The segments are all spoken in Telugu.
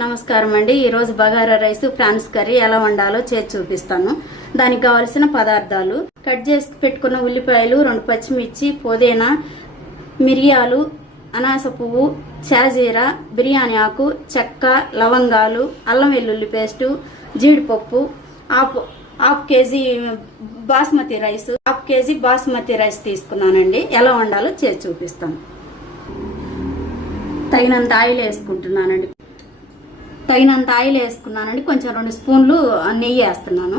నమస్కారం అండి. ఈరోజు బగారా రైస్ ప్రాన్స్ కర్రీ ఎలా వండాలో చేసి చూపిస్తాను. దానికి కావాల్సిన పదార్థాలు: కట్ చేసి పెట్టుకున్న ఉల్లిపాయలు, 2 పచ్చిమిర్చి, పుదీనా, మిరియాలు, అనాస పువ్వు, షాజీరా, బిర్యానీ ఆకు, చెక్క, లవంగాలు, అల్లం వెల్లుల్లి పేస్టు, జీడిపప్పు, half KG basmati rice, half KG basmati rice తీసుకున్నానండి. ఎలా వండాలో చేసి చూపిస్తాను. తగినంత ఆయిల్ వేసుకుంటున్నానండి. కొంచెం 2 స్పూన్లు నెయ్యి వేస్తున్నాను.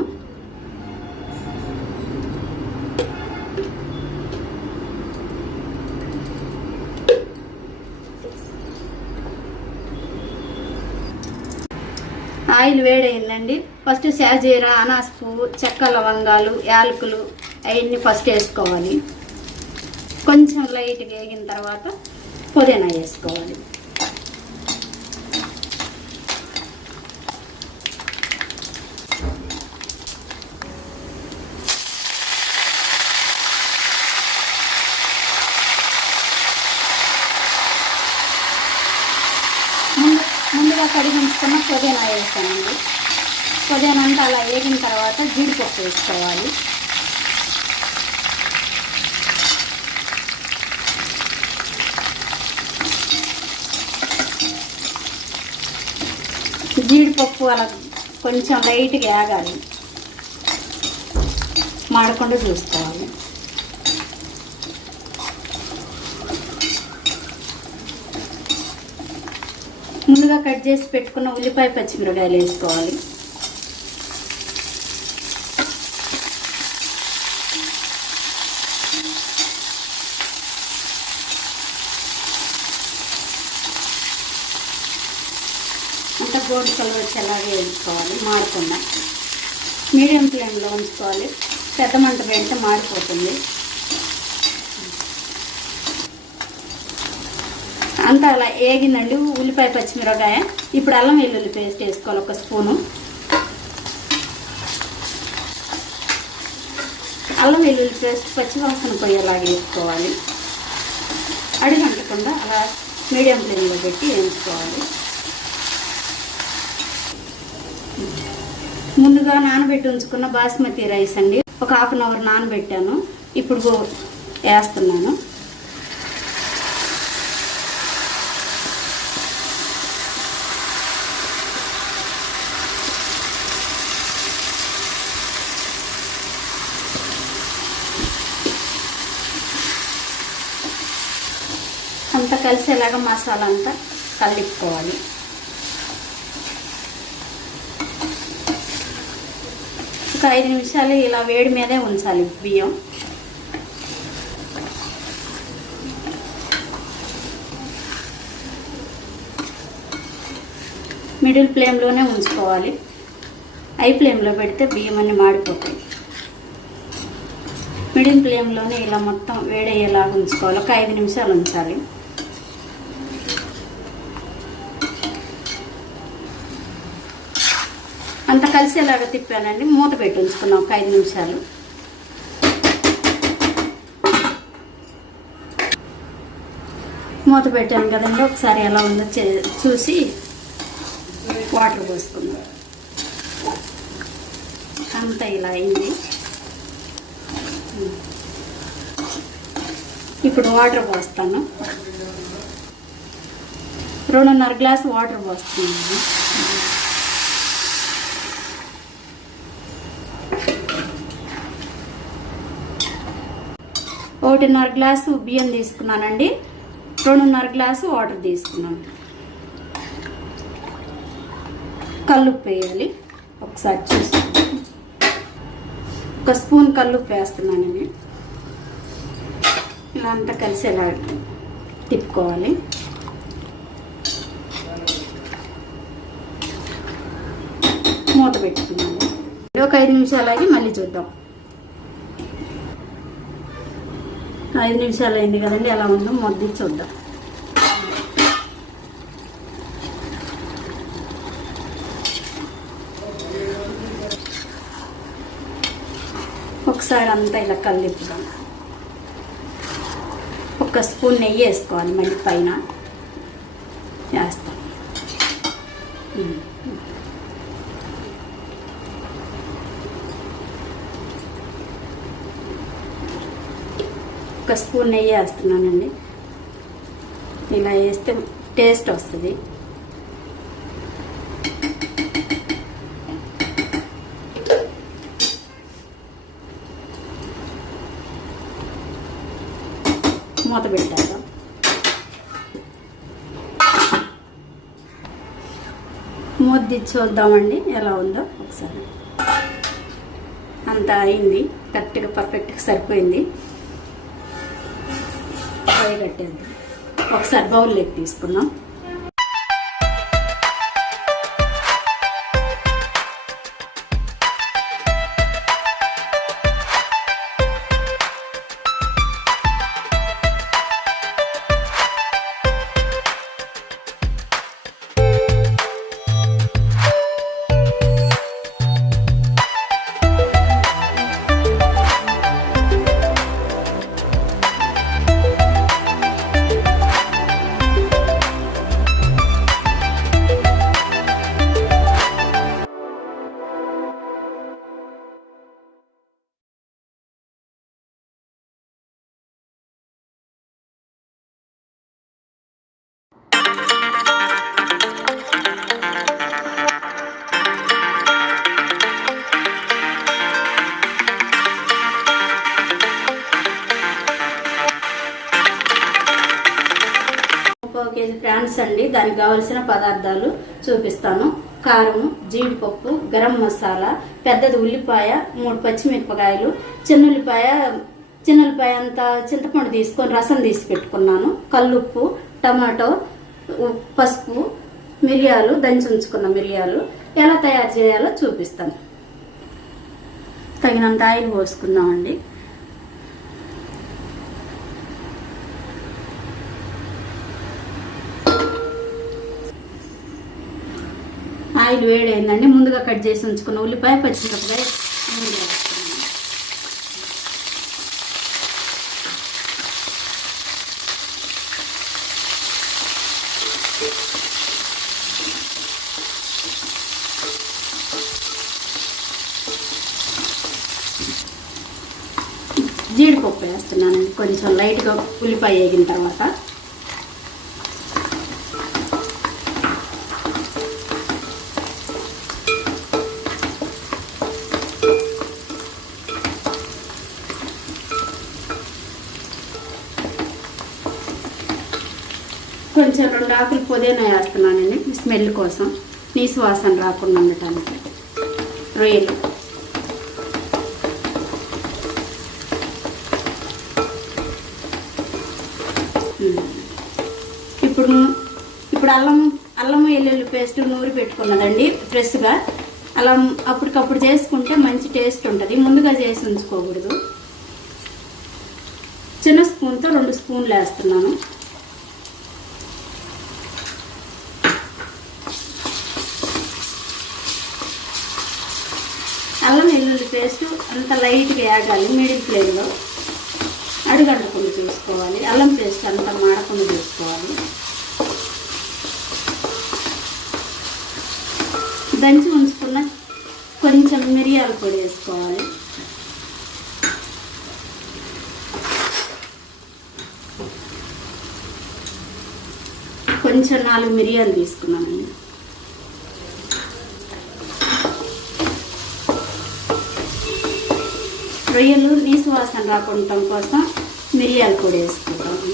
ఆయిల్ వేడైందండి. ఫస్ట్ షాజీరా, అనాస పువ్వు, చెక్క, లవంగాలు, యాలకులు అవన్నీ ఫస్ట్ వేసుకోవాలి. కొంచెం లైట్గా వేగిన తర్వాత పుదీనా వేసుకోవాలి. ముందుగా కడిగి ఉంచుకున్న పుదీనా వేస్తానండి. పుదీనా అంతా అలా వేగిన తర్వాత జీడిపప్పు వేసుకోవాలి. జీడిపప్పు అలా కొంచెం లైట్గా వేగాలి, మాడకుండా చూసుకోవాలి. ముందుగా కట్ చేసి పెట్టుకున్న ఉల్లిపాయ, పచ్చిమిరకాయలు వేసుకోవాలి. అంతా గోల్డ్ కలర్ వచ్చేలాగే వేసుకోవాలి, మాడకుండా. మీడియం ఫ్లేమ్లో ఉంచుకోవాలి. పెద్ద మంట పెడితే మాడిపోతుంది. అంతా అలా వేగిందండి ఉల్లిపాయ, పచ్చిమిరకాయ. ఇప్పుడు అల్లం వెల్లుల్లి పేస్ట్ వేసుకోవాలి, 1 స్పూను. అల్లం వెల్లుల్లి పేస్ట్ పచ్చివాసన పోయేలాగా వేసుకోవాలి. అడుగంటకుండా అలా మీడియం ఫ్లేమ్లో పెట్టి వేయించుకోవాలి. ముందుగా నానబెట్టి ఉంచుకున్న బాస్మతి రైస్ అండి, ఒక ½ అన్ అవర్ నానబెట్టాను. ఇప్పుడు వేస్తున్నాను. అంతా కలిసేలాగా మసాలా అంతా కలుపుకోవాలి. ఒక 5 నిమిషాలు ఇలా వేడి మీదే ఉంచాలి బియ్యం. మిడిల్ ఫ్లేమ్లోనే ఉంచుకోవాలి. హై ఫ్లేమ్లో పెడితే బియ్యం అన్నీ మాడిపోతాయి. మిడిల్ ఫ్లేమ్లోనే ఇలా మొత్తం వేడయ్యేలాగా ఉంచుకోవాలి. ఒక 5 నిమిషాలు ఉంచాలి. అంత కలిసేలాగా తిప్పానండి. మూత పెట్టి ఉంచుకున్నాం ఒక 5 నిమిషాలు. మూత పెట్టాను కదండి, ఒకసారి ఎలా ఉందో చూసి వాటర్ పోసుకుందాం. అంతా ఇలా అయింది. ఇప్పుడు వాటర్ పోస్తాను. 2.5 గ్లాసు వాటర్ పోస్తున్నాను. 1.5 గ్లాసు బియ్యం తీసుకున్నానండి. 2.5 గ్లాసు వాటర్ తీసుకున్నాను. కల్లుప్పు వేయాలి. ఒకసారి చూసి 1 స్పూన్ కల్లుప్పు వేస్తున్నానండి. ఇలా అంతా కలిసేలా తిప్పుకోవాలి. మూత పెట్టుకున్నాను. ఒక 5 నిమిషాలు ఆగి మళ్ళీ చూద్దాం. 5 నిమిషాలు అయింది కదండి, ఎలా ఉందో మొద్దు చూద్దాం. ఒకసారి అంతా ఇలా కలిపుదాం. 1 స్పూన్ నెయ్యి వేసుకోవాలి. మళ్ళీ పైన వేస్తాం. 1 స్పూన్ నెయ్యి వేస్తున్నానండి. ఇలా వేస్తే టేస్ట్ వస్తుంది. మూత పెట్టాక మూత తీసి చూద్దామండి ఎలా ఉందో ఒకసారి. అంతా అయింది, కరెక్ట్గా పర్ఫెక్ట్గా సరిపోయింది. పొయ్యి కట్టేద్దాం. ఒకసారి బౌల్లోకి తీసుకుందాం. కేజీ ప్రాన్స్ అండి. దానికి కావలసిన పదార్థాలు చూపిస్తాను. కారం, జీడిపప్పు, గరం మసాలా, పెద్దది ఉల్లిపాయ, 3 పచ్చిమిరపకాయలు, చిన్నుల్లిపాయ అంత చింతపండు తీసుకొని రసం తీసి పెట్టుకున్నాను, కల్లుప్పు, టమాటో, పసుపు, మిరియాలు, దంచి ఉంచుకున్న మిరియాలు. ఎలా తయారు చేయాలో చూపిస్తాను. తగినంత ఆయిల్ పోసుకుందామండి. ఆయిల్ వేడైందండి. ముందుగా కట్ చేసి ఉంచుకున్న ఉల్లిపాయ, పచ్చిమిరపకాయ జీడిపప్పు వేస్తున్నానండి. కొంచెం లైట్గా ఉల్లిపాయ వేగిన తర్వాత కొంచెం 2 ఆకులు పుదీనా వేస్తున్నానండి, స్మెల్ కోసం, నీసు వాసన రాకుండా ఉండటానికి. రొయ్యలు ఇప్పుడు అల్లం వెల్లుల్లి పేస్ట్ నూరి పెట్టుకున్నదండి ఫ్రెష్గా. అల్లం అప్పటికప్పుడు చేసుకుంటే మంచి టేస్ట్ ఉంటుంది. ముందుగా చేసి ఉంచుకోకూడదు. చిన్న స్పూన్తో 2 స్పూన్లు వేస్తున్నాను. అల్లం వెల్లుల్లి పేస్ట్ అంత లైట్గా వేగాలి, మీడియం ఫ్లేమ్లో. అడుగంటకుండా చూసుకోవాలి. అల్లం పేస్ట్ అంతా మాడకుండా చూసుకోవాలి. దంచి ఉంచుకున్న కొంచెం మిరియాల పొడి వేసుకోవాలి. కొంచెం 4 మిరియాలు తీసుకున్నానండి. రొయ్యలు నీసు వాసన రాకుండా కోసం మిరియాల పొడి వేసుకుంటాము.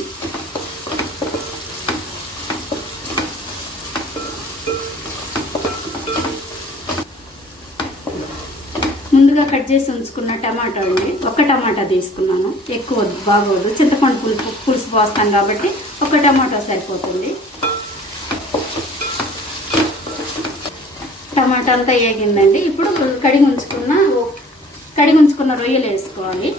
ముందుగా కట్ చేసి ఉంచుకున్న టమాటా అండి. 1 టమాటా తీసుకున్నాను, ఎక్కువ బాగోదు. చింతపండు పులుసు పోస్తాం కాబట్టి 1 టమాటా సరిపోతుంది. టమాటా అంతా వేగిందండి. ఇప్పుడు కడిగి ఉంచుకున్న రొయ్యలు వేసుకోవాలి.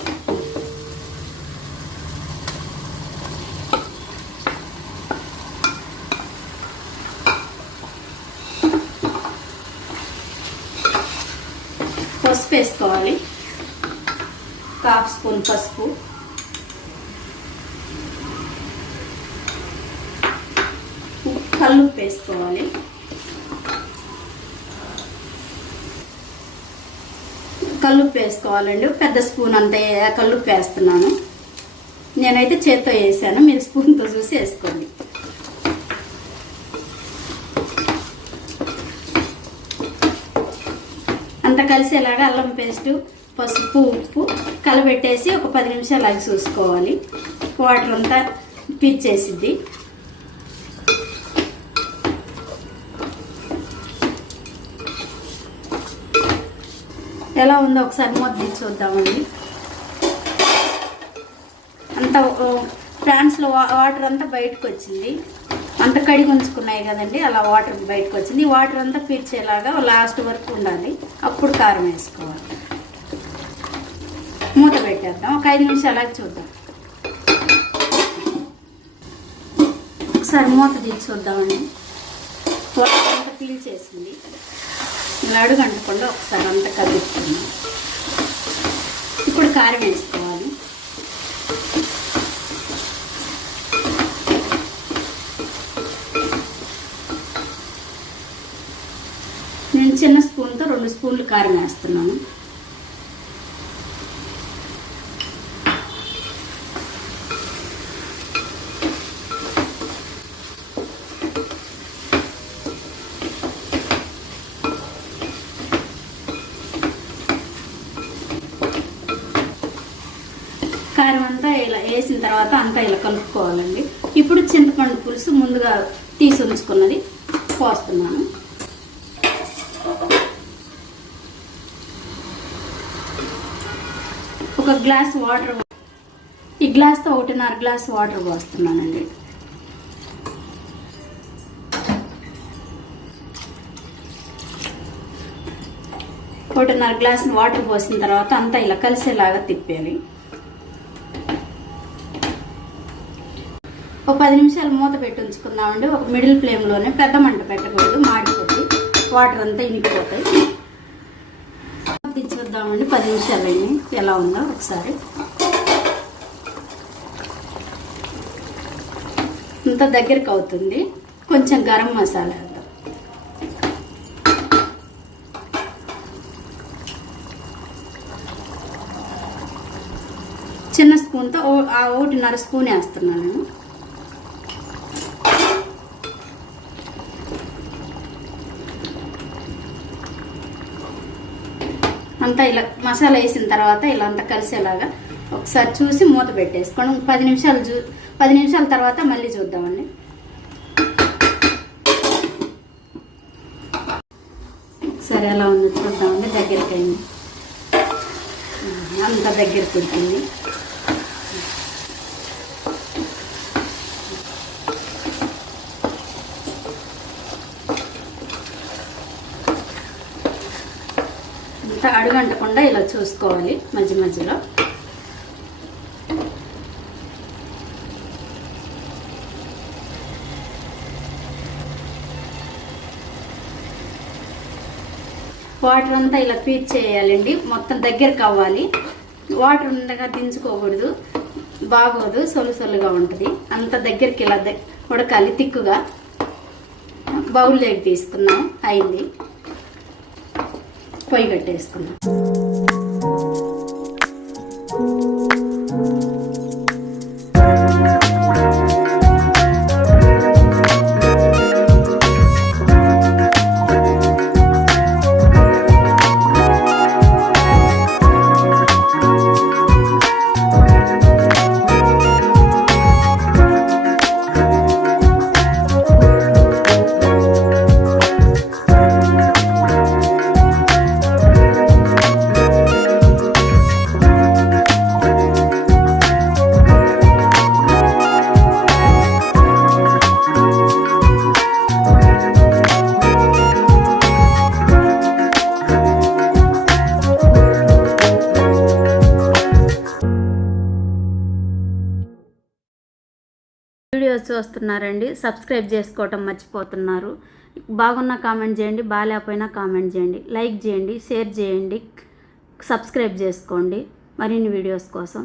పసుపు వేసుకోవాలి. 1/2 స్పూన్ పసుపు, కల్లుప్పు వేసుకోవాలి. కల్లుప్పు వేసుకోవాలండి. పెద్ద స్పూన్ అంత కల్లుప్పు వేస్తున్నాను. నేనైతే చేత్తో వేసాను, మీరు స్పూన్తో చూసి వేసుకోండి. అంత కలిసేలాగా అల్లం పేస్టు, పసుపు, ఉప్పు కలబెట్టేసి ఒక 10 నిమిషాలు అవి చూసుకోవాలి. వాటర్ అంతా పీల్చేసిద్ది. ఎలా ఉందో ఒకసారి మూత తీసి చూద్దామండి. అంత ఫ్రాన్స్లో వాటర్ అంతా బయటకు వచ్చింది. అంత కడిగి ఉంచుకున్నాయి కదండి, అలా వాటర్ బయటకు వచ్చింది. ఈ వాటర్ అంతా పీల్చేలాగా లాస్ట్ వరకు ఉండాలి. అప్పుడు కారం వేసుకోవాలి. మూత పెట్టేద్దాం, ఒక 5 నిమిషాలు చూద్దాం. ఒకసారి మూత తీసి చూద్దామండి. వాటర్ అంతా పీల్చేసింది. ఇలా అడుగంటకుండా ఒకసారి అంతా కలుపుతున్నాం. ఇప్పుడు కారం వేసుకోవాలి. నేను చిన్న స్పూన్తో 2 స్పూన్లు కారం వేస్తున్నాను. కారం అంతా ఇలా వేసిన తర్వాత అంతా ఇలా కలుపుకోవాలండి. ఇప్పుడు చింతపండు పులుసు ముందుగా తీసి ఉంచుకున్నది పోస్తున్నాను. ఒక గ్లాస్ వాటర్, ఈ గ్లాస్తో 1.5 గ్లాస్ వాటర్ పోస్తున్నానండి. ఒకటిన్నర గ్లాస్ వాటర్ పోసిన తర్వాత అంతా ఇలా కలిసేలాగా తిప్పేయాలి. ఒక 10 నిమిషాలు మూత పెట్టి ఉంచుకుందామండి. ఒక మిడిల్ ఫ్లేమ్లోనే, పెద్ద మంట పెట్టకూడదు, మాడిపోతాయి, వాటర్ అంతా ఇనికిపోతాయి. చూద్దామండి, 10 నిమిషాలు అయింది. ఎలా ఉందో ఒకసారి. ఇంత దగ్గరికి అవుతుంది. కొంచెం గరం మసాలా వేద్దాం. చిన్న స్పూన్తో 1.5 స్పూన్ వేస్తున్నాను. అంతా ఇలా మసాలా వేసిన తర్వాత ఇలా అంతా కలిసేలాగా ఒకసారి చూసి మూత పెట్టేసుకోండి. 10 నిమిషాల తర్వాత మళ్ళీ చూద్దామండి. ఒకసారి ఎలా ఉందో చూద్దామండి. దగ్గరికి అయింది, అంత దగ్గరికి ఉంటుంది. అంతా అడుగంటకుండా ఇలా చూసుకోవాలి మధ్య మధ్యలో. వాటర్ అంతా ఇలా పీచ్ చేయాలండి. మొత్తం దగ్గరకు అవ్వాలి. వాటర్ ఉండగా దించుకోకూడదు, బాగోదు, సొలుసొలుగా ఉంటుంది. అంత దగ్గరికి ఇలా ఉడకాలి తిక్కుగా. బౌల్లోకి తీసుకున్నాం, అయింది. పొయ్యి కట్టేసుకున్నాం. వీడియోస్ చూస్తున్నారండి, సబ్స్క్రైబ్ చేసుకోవటం మర్చిపోతున్నారు. బాగున్నా కామెంట్ చేయండి, బాగాలేకపోయినా కామెంట్ చేయండి, లైక్ చేయండి, షేర్ చేయండి, సబ్స్క్రైబ్ చేసుకోండి మరిన్ని వీడియోస్ కోసం.